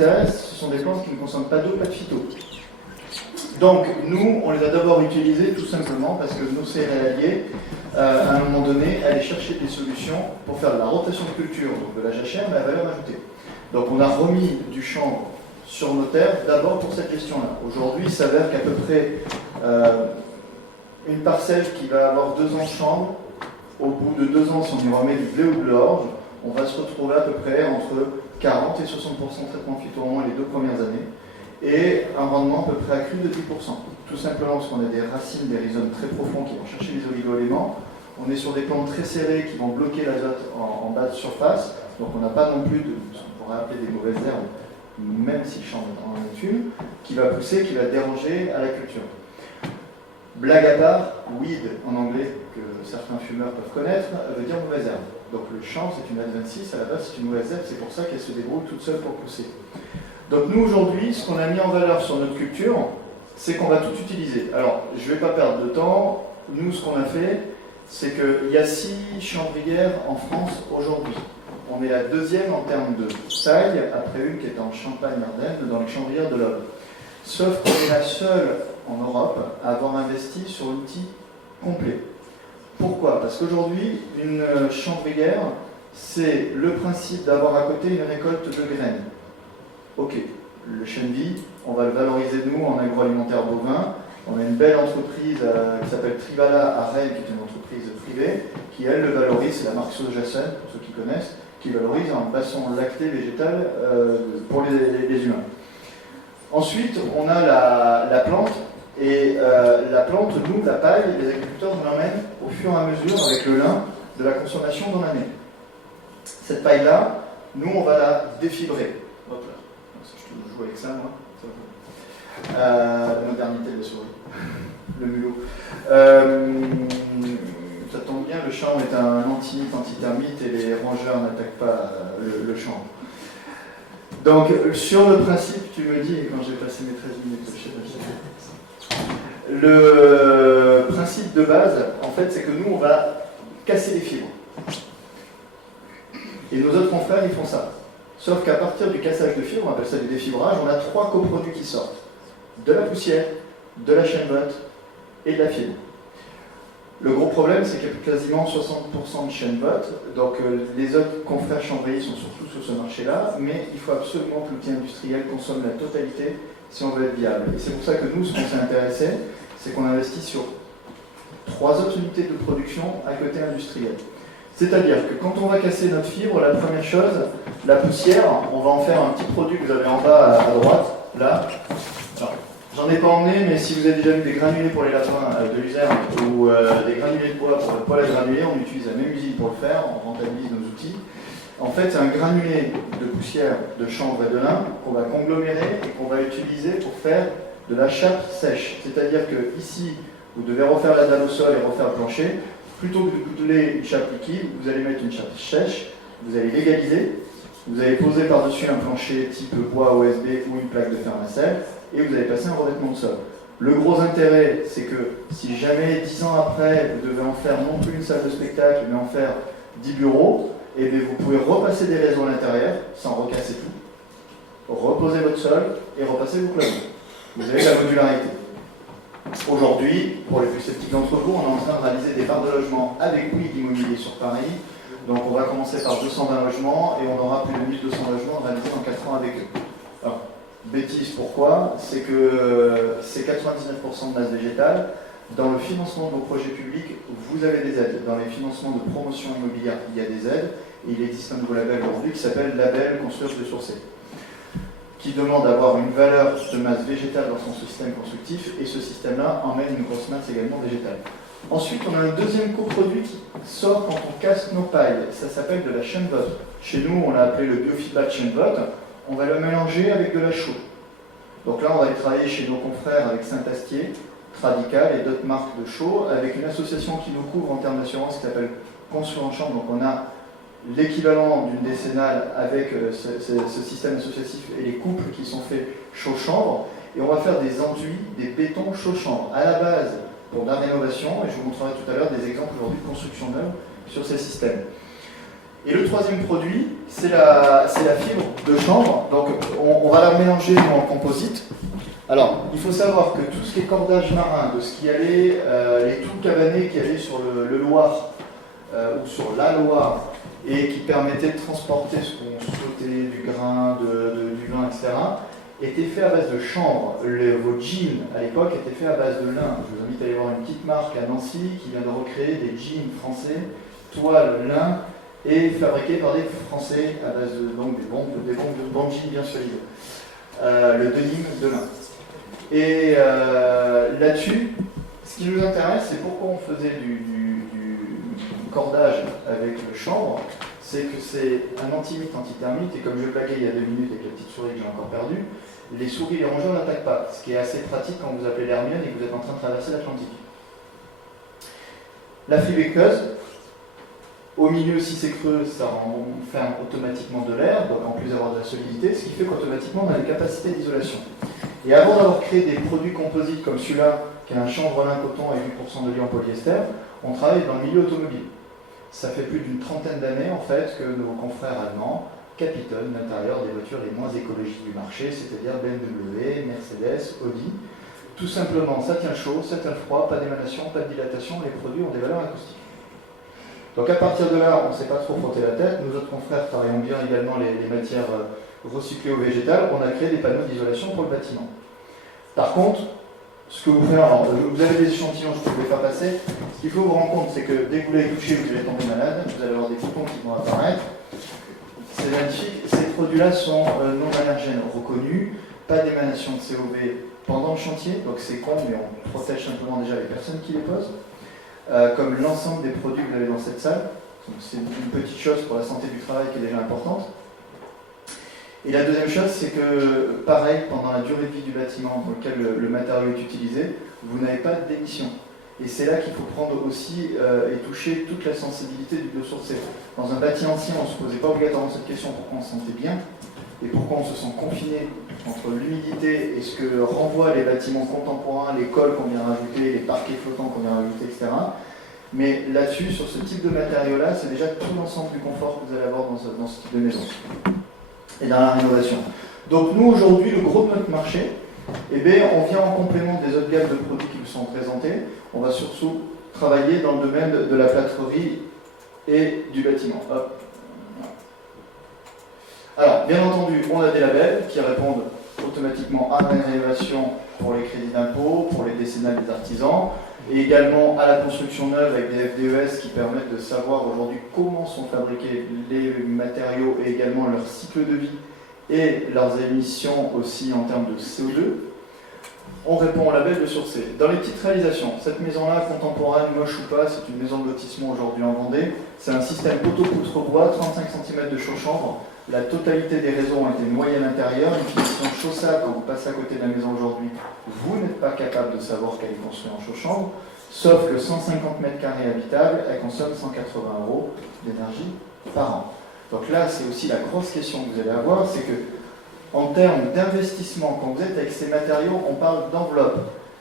intéresse, ce sont des plantes qui ne consomment pas d'eau, pas de phyto. Donc, nous, on les a d'abord utilisées tout simplement parce que nos céréaliers, à un moment donné, allaient chercher des solutions pour faire de la rotation de culture, donc de la jachère, mais à valeur ajoutée. Donc, on a remis du chanvre sur nos terres d'abord pour cette question-là. Aujourd'hui, il s'avère qu'à peu près une parcelle qui va avoir 2 ans de chanvre, au bout de 2 ans, si on y remet du blé ou de l'orge, on va se retrouver à peu près entre 40 et 60% de traitement phyto les 2 premières années, et un rendement à peu près accru de 10%. Tout simplement parce qu'on a des racines, des rhizomes très profonds qui vont chercher les oligo-éléments. On est sur des plantes très serrées qui vont bloquer l'azote en bas de surface, donc on n'a pas non plus ce qu'on pourrait appeler des mauvaises herbes, même si le champ est en nature, qui va pousser, qui va déranger à la culture. Blague à part, weed en anglais, que certains fumeurs peuvent connaître, veut dire mauvaise herbe. Donc le champ, c'est une adventice, à la base c'est une mauvaise herbe, c'est pour ça qu'elle se débrouille toute seule pour pousser. Donc nous aujourd'hui, ce qu'on a mis en valeur sur notre culture, c'est qu'on va tout utiliser. Alors, je ne vais pas perdre de temps. Nous, ce qu'on a fait, c'est qu'il y a 6 chambrières en France aujourd'hui. On est la 2e en termes de taille, après une qui est en Champagne-Ardenne, dans les chambrières de l'Aube. Sauf qu'on est la seule en Europe à avoir investi sur l'outil complet. Pourquoi? Parce qu'aujourd'hui, une chambrière, c'est le principe d'avoir à côté une récolte de graines. Ok, le chêne vie, on va le valoriser nous en agroalimentaire bovin. On a une belle entreprise qui s'appelle Trivala à Rennes, qui est une entreprise privée, qui elle le valorise, c'est la marque Sojacen, pour ceux qui connaissent, qui valorise en façon lactée végétale pour les humains. Ensuite, on a la plante, et la plante, nous, la paille, les agriculteurs nous l'emmènent au fur et à mesure avec le lin de la consommation dans l'année. Cette paille-là, nous, on va la défibrer. Hop là. Je joue avec ça, moi. La modernité de la souris. Le mulot. Ça tombe bien, le chanvre est un anti-thermite et les rongeurs n'attaquent pas le chanvre. Donc, sur le principe, tu me dis, quand j'ai passé mes 13 minutes, je sais pas. Le principe de base, en fait, c'est que nous, on va casser les fibres. Et nos autres confrères, ils font ça. Sauf qu'à partir du cassage de fibres, on appelle ça du défibrage, on a 3 coproduits qui sortent. De la poussière, de la chêne-botte et de la fibre. Le gros problème, c'est qu'il y a quasiment 60% de chêne-botte, donc les autres confrères chanvriers sont surtout sur ce marché-là, mais il faut absolument que l'outil industriel consomme la totalité si on veut être viable. Et c'est pour ça que nous, ce qu'on s'est intéressé, c'est qu'on investit sur 3 autres unités de production à côté industriel. C'est-à-dire que quand on va casser notre fibre, la première chose, la poussière, on va en faire un petit produit que vous avez en bas à droite, là. J'en ai pas emmené, mais si vous avez déjà vu des granulés pour les lapins de luzerne ou des granulés de bois pour le poêle à granulés, on utilise la même usine pour le faire, on rentabilise nos outils. En fait, c'est un granulé de poussière, de chanvre et de lin qu'on va conglomérer et qu'on va utiliser pour faire de la chape sèche. C'est-à-dire que ici, vous devez refaire la dalle au sol et refaire le plancher. Plutôt que de couteler une chape liquide, vous allez mettre une chape sèche, vous allez l'égaliser, vous allez poser par-dessus un plancher type bois OSB ou une plaque de fer macelle, et vous allez passer un revêtement de sol. Le gros intérêt, c'est que si jamais 10 ans après, vous devez en faire non plus une salle de spectacle, mais en faire 10 bureaux, et bien vous pouvez repasser des réseaux à l'intérieur, sans recasser tout, reposer votre sol et repasser vos cloisons. Vous avez la modularité. Aujourd'hui, pour les plus sceptiques d'entre vous, on est en train de réaliser des parts de logement avec Bouygues Immobilier sur Paris. Donc on va commencer par 220 logements et on aura plus de 1200 logements réalisés dans 4 ans avec eux. Alors, bêtise, pourquoi? C'est que c'est 99% de masse végétale. Dans le financement de vos projets publics, vous avez des aides. Dans les financements de promotion immobilière, il y a des aides. Et il existe un nouveau label aujourd'hui qui s'appelle Label Construire Ressourcé, qui demande d'avoir une valeur de masse végétale dans son système constructif, et ce système-là emmène une grosse masse également végétale. Ensuite, on a un deuxième coproduit qui sort quand on casse nos pailles. Ça s'appelle de la chêne-botte. Chez nous, on l'a appelé le biofibate de chêne-botte. On va le mélanger avec de la chaux. Donc là, on va aller travailler chez nos confrères avec Saint-Astier, Tradical et d'autres marques de chaux, avec une association qui nous couvre en termes d'assurance qui s'appelle Construire en chambre. Donc on a l'équivalent d'une décennale avec ce système associatif et les couples qui sont faits chaud-chambre. Et on va faire des enduits, des bétons chaud-chambre. À la base, pour de la rénovation, et je vous montrerai tout à l'heure des exemples aujourd'hui de construction neuve sur ces systèmes. Et le troisième produit, c'est la fibre de chanvre. Donc on va la mélanger en composite. Alors, il faut savoir que tout ce qui est cordage marin, de ce qui allait, les tout cabanets qui allaient sur le Loir, ou sur la Loire, et qui permettaient de transporter ce qu'on souhaitait, du grain, du vin, etc., était fait à base de chanvre. Vos jeans, à l'époque, étaient faits à base de lin. Je vous invite à aller voir une petite marque à Nancy qui vient de recréer des jeans français, toile, lin, et fabriqués par des Français à base de donc, des bons jeans bien solides. Le denim de lin. Et là-dessus, ce qui nous intéresse, c'est pourquoi on faisait du cordage avec le chanvre, c'est que c'est un antimite antithermite, et comme je blaguais il y a 2 minutes avec la petite souris que j'ai encore perdue, les souris et les rongeurs n'attaquent pas, ce qui est assez pratique quand vous appelez l'Hermione et que vous êtes en train de traverser l'Atlantique. La fibre équeuse, au milieu, si c'est creux, ça renferme automatiquement de l'air, donc en plus d'avoir de la solidité, ce qui fait qu'automatiquement on a des capacités d'isolation. Et avant d'avoir créé des produits composites comme celui-là, qui est un chanvre lin coton avec 8% de liant polyester, on travaille dans le milieu automobile. Ça fait plus d'une trentaine d'années en fait que nos confrères allemands capitonnent l'intérieur des voitures les moins écologiques du marché, c'est-à-dire BMW, Mercedes, Audi. Tout simplement, ça tient chaud, ça tient froid, pas d'émanation, pas de dilatation, les produits ont des valeurs acoustiques. Donc à partir de là, on ne s'est pas trop frotté la tête. Nous autres confrères travaillons bien également les matières recyclées ou végétales. On a créé des panneaux d'isolation pour le bâtiment. Par contre, ce que vous faites, alors, vous avez des échantillons, je peux vous les faire passer. Ce qu'il faut vous rendre compte, c'est que dès que vous l'avez touché, vous allez tomber malade, vous allez avoir des boutons qui vont apparaître. C'est magnifique. Ces produits-là sont non allergènes reconnus, pas d'émanation de COV pendant le chantier, donc c'est con, mais on protège simplement déjà les personnes qui les posent. Comme l'ensemble des produits que vous avez dans cette salle. C'est une petite chose pour la santé du travail qui est déjà importante. Et la deuxième chose, c'est que, pareil, pendant la durée de vie du bâtiment dans lequel le matériau est utilisé, vous n'avez pas d'émission. Et c'est là qu'il faut prendre aussi et toucher toute la sensibilité du biosourcé. Dans un bâti ancien, on ne se posait pas obligatoirement cette question pourquoi on se sentait bien et pourquoi on se sent confiné entre l'humidité et ce que renvoient les bâtiments contemporains, les cols qu'on vient rajouter, les parquets flottants qu'on vient rajouter, etc. Mais là-dessus, sur ce type de matériau-là, c'est déjà tout l'ensemble du confort que vous allez avoir dans ce type de maison. Et dans la rénovation. Donc nous, aujourd'hui, le gros de notre marché, eh bien, on vient en complément des autres gammes de produits qui vous sont présentés. On va surtout travailler dans le domaine de la plâtrerie et du bâtiment. Hop. Alors, bien entendu, on a des labels qui répondent automatiquement à la rénovation pour les crédits d'impôt, pour les décennales des artisans, et également à la construction neuve avec des FDES qui permettent de savoir aujourd'hui comment sont fabriqués les matériaux et également leur cycle de vie et leurs émissions aussi en termes de CO2. On répond au label de Sourcé. Dans les petites réalisations, cette maison-là, contemporaine, moche ou pas, c'est une maison de lotissement aujourd'hui en Vendée. C'est un système poteau-poutre-bois, 35 cm de chaud-chambre. La totalité des réseaux ont été noyés à l'intérieur. Une finition chaussable, quand vous passez à côté de la maison aujourd'hui, vous n'êtes pas capable de savoir qu'elle est construite en chaud-chambre, sauf que 150 m² habitables, elle consomme 180 € d'énergie par an. Donc là, c'est aussi la grosse question que vous allez avoir, c'est que en termes d'investissement, quand vous êtes avec ces matériaux, on parle d'enveloppe.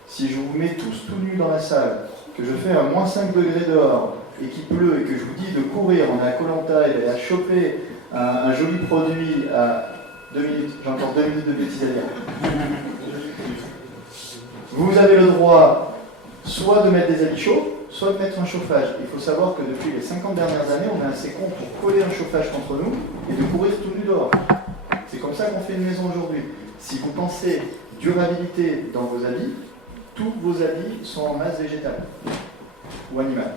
Si je vous mets tous tout nus dans la salle, que je fais un moins 5 degrés dehors, et qu'il pleut, et que je vous dis de courir, on est à Koh Lanta, et d'aller choper un joli produit à 2 minutes, j'ai encore 2 minutes de bêtises à dire. Vous avez le droit soit de mettre des habits chauds, soit de mettre un chauffage. Il faut savoir que depuis les 50 dernières années, on est assez con pour coller un chauffage contre nous et de courir tout nu dehors. C'est comme ça qu'on fait une maison aujourd'hui. Si vous pensez durabilité dans vos habits, tous vos habits sont en masse végétale ou animale.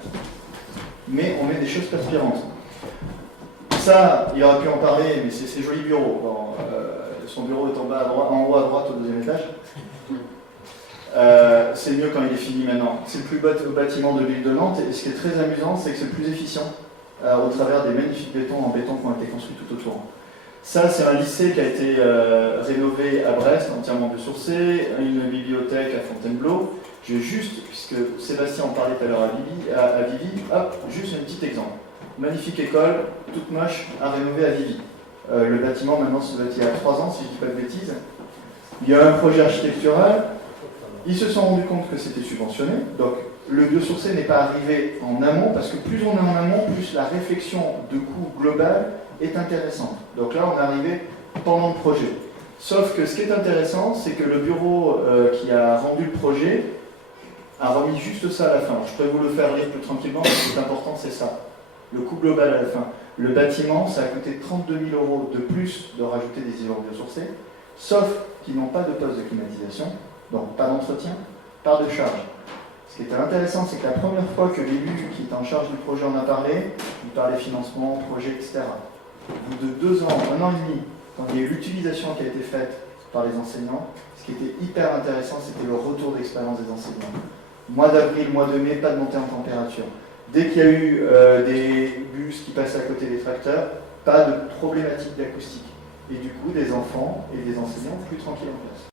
Mais on met des choses perspirantes. Ça, il aurait pu en parler, mais c'est ses jolis bureaux. Bon, son bureau est en bas à droite, en haut à droite au 2e étage. C'est mieux quand il est fini maintenant. C'est le plus beau bâtiment de l'île de Nantes, et ce qui est très amusant, c'est que c'est le plus efficient au travers des magnifiques bétons en béton qui ont été construits tout autour. Ça, c'est un lycée qui a été rénové à Brest, entièrement biosourcé, une bibliothèque à Fontainebleau. Je vais juste, puisque Sébastien en parlait tout à l'heure à Vivi, hop, juste un petit exemple. Magnifique école, toute moche, à rénover à Vivi. Le bâtiment, maintenant, se bâtit à 3 ans, si je ne dis pas de bêtises. Il y a un projet architectural. ils se sont rendus compte que c'était subventionné, donc le biosourcé n'est pas arrivé en amont, parce que plus on est en amont, plus la réflexion de coût global est intéressante. Donc là, on est arrivé pendant le projet. Sauf que ce qui est intéressant, c'est que le bureau qui a rendu le projet a remis juste ça à la fin. Alors, je pourrais vous le faire lire plus tranquillement, mais ce qui est important, c'est ça. Le coût global à la fin. Le bâtiment, ça a coûté 32 000 € de plus de rajouter des isolants biosourcés, sauf qu'ils n'ont pas de poste de climatisation, donc pas d'entretien, pas de charge. Ce qui était intéressant, c'est que la première fois que l'élu qui était en charge du projet en a parlé, il parlait financement, projet, etc. Au bout de 2 ans, 1 an et demi, quand il y a eu l'utilisation qui a été faite par les enseignants, ce qui était hyper intéressant, c'était le retour d'expérience des enseignants. Mois d'avril, mois de mai, pas de montée en température. Dès qu'il y a eu des bus qui passaient à côté des tracteurs, pas de problématique d'acoustique. Et du coup, des enfants et des enseignants plus tranquilles en classe.